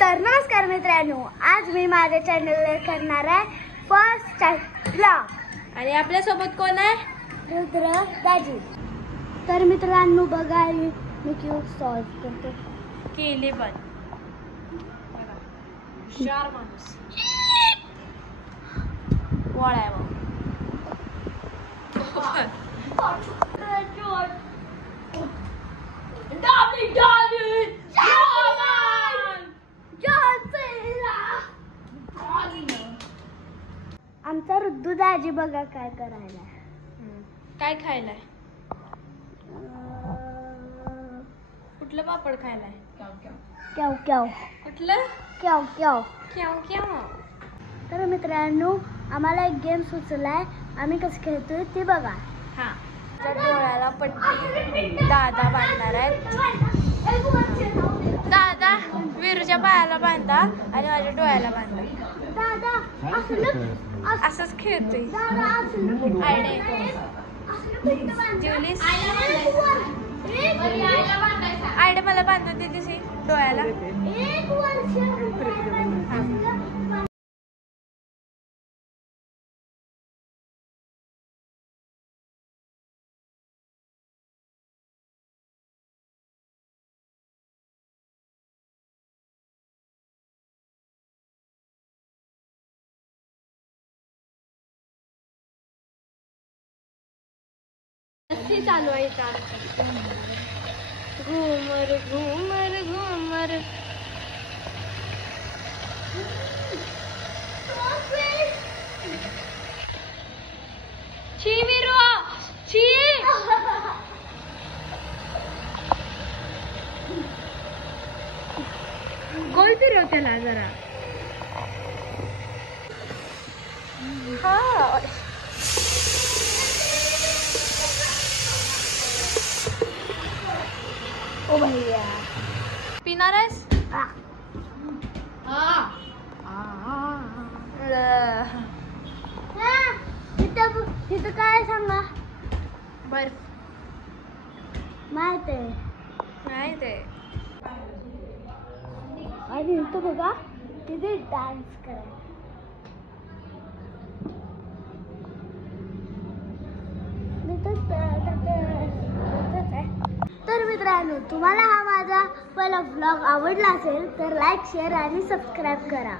तर नमस्कार मित्रांनो, आज मी माझ्या चॅनलवर करणार आहे फर्स्ट ब्लॉग आणि आपल्या सोबत कोण आहे? रुद्र दाजी. तर मित्रांनो बघा मी क्यूब सॉल्व करते. केली पण हुशार माणूस वळाय आमचा रुद्दू दाजी बघा काय करायला. काय खायलाय? कुठलं पापड खायलाय? क्याव क्याव कुठलं? क्याव क्याव. क्याव क्याव. तर मित्रांनो आम्हाला एक गेम सुचलाय, आम्ही कसं खेळतोय ते बघा. हा, डोळ्याला पट्टी दादा बांधणार आहेत. दादा वीरूच्या पायाला बांधा आणि माझ्या डोळ्याला बांधा. दादा असंच खेळतोय. दादा आयडे जेवलीस? आयडे मला बांधून दे तिथे डोळ्याला. एक वर्ष चालू आहे का? घुमर घुमर घुमर. छी वीरू छी. गोल फिरव त्याला जरा. हा ओ भैया पिणार आहेस? तिथं काय सांगा. बर्फ माहित आहे. नाही ते आणि इथं बघा तिथे डान्स करायला. तर मित्रांनो तुम्हाला हा माझा पहिला व्लॉग आवडला असेल तर लाईक शेअर आणि सबस्क्राईब करा.